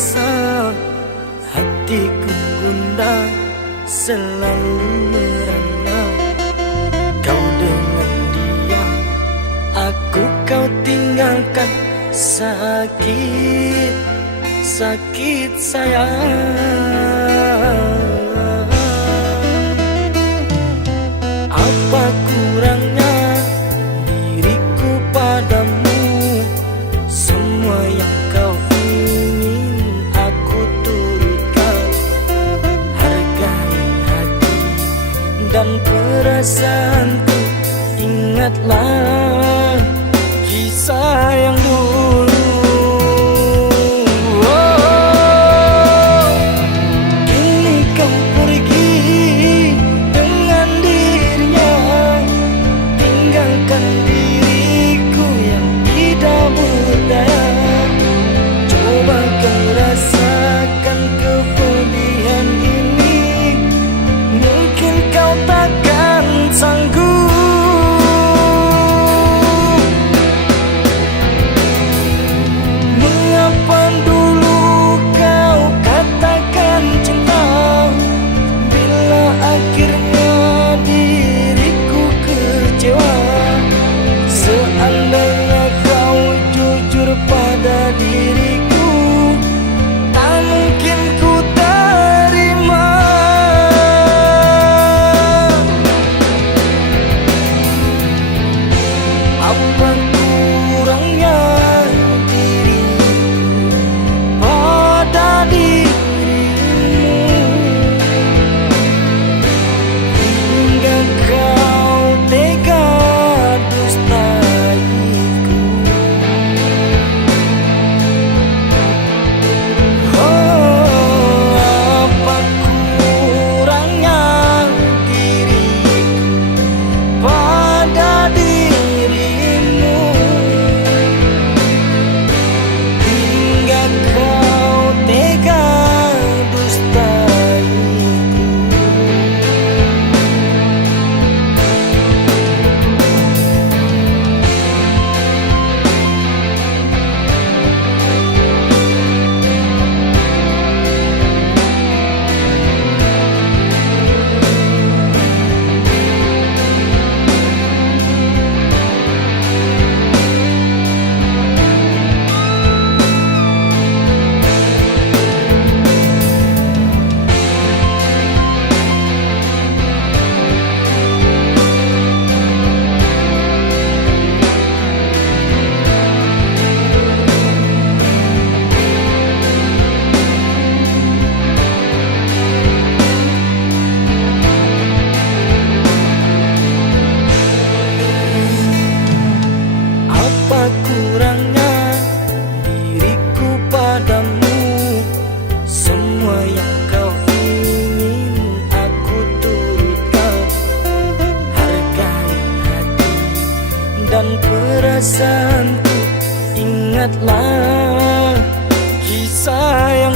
resah, hatiku gundah, selalu merana. Kau dengan dia, aku kau tinggalkan. Sakit, sakit sayang. Apa kurangnya diriku padamu? Semua yang kau ingin aku turutkan. Hargai hati dan perasaanku. Ingatlah kisah yang dulu. Diriku yang tidak berdaya, coba kau rasakan kepedihan ini. Mungkin kau takkan sanggup. Mengapa dulu kau katakan cinta, bila akhirnya diriku kecewa? Seandainya kau jujur pada diriku, tak mungkin ku terima. Apa kurangnya diriku pada dirimu, hingga kau tega dustaiku. Oh, apa kurangnya diriku pada dirimu, hingga kau tega dustaiku. Apa kurangnya diriku padamu? Semua yang kau ingin aku turutkan. Hargai hati dan perasaanku. Ingatlah kisah yang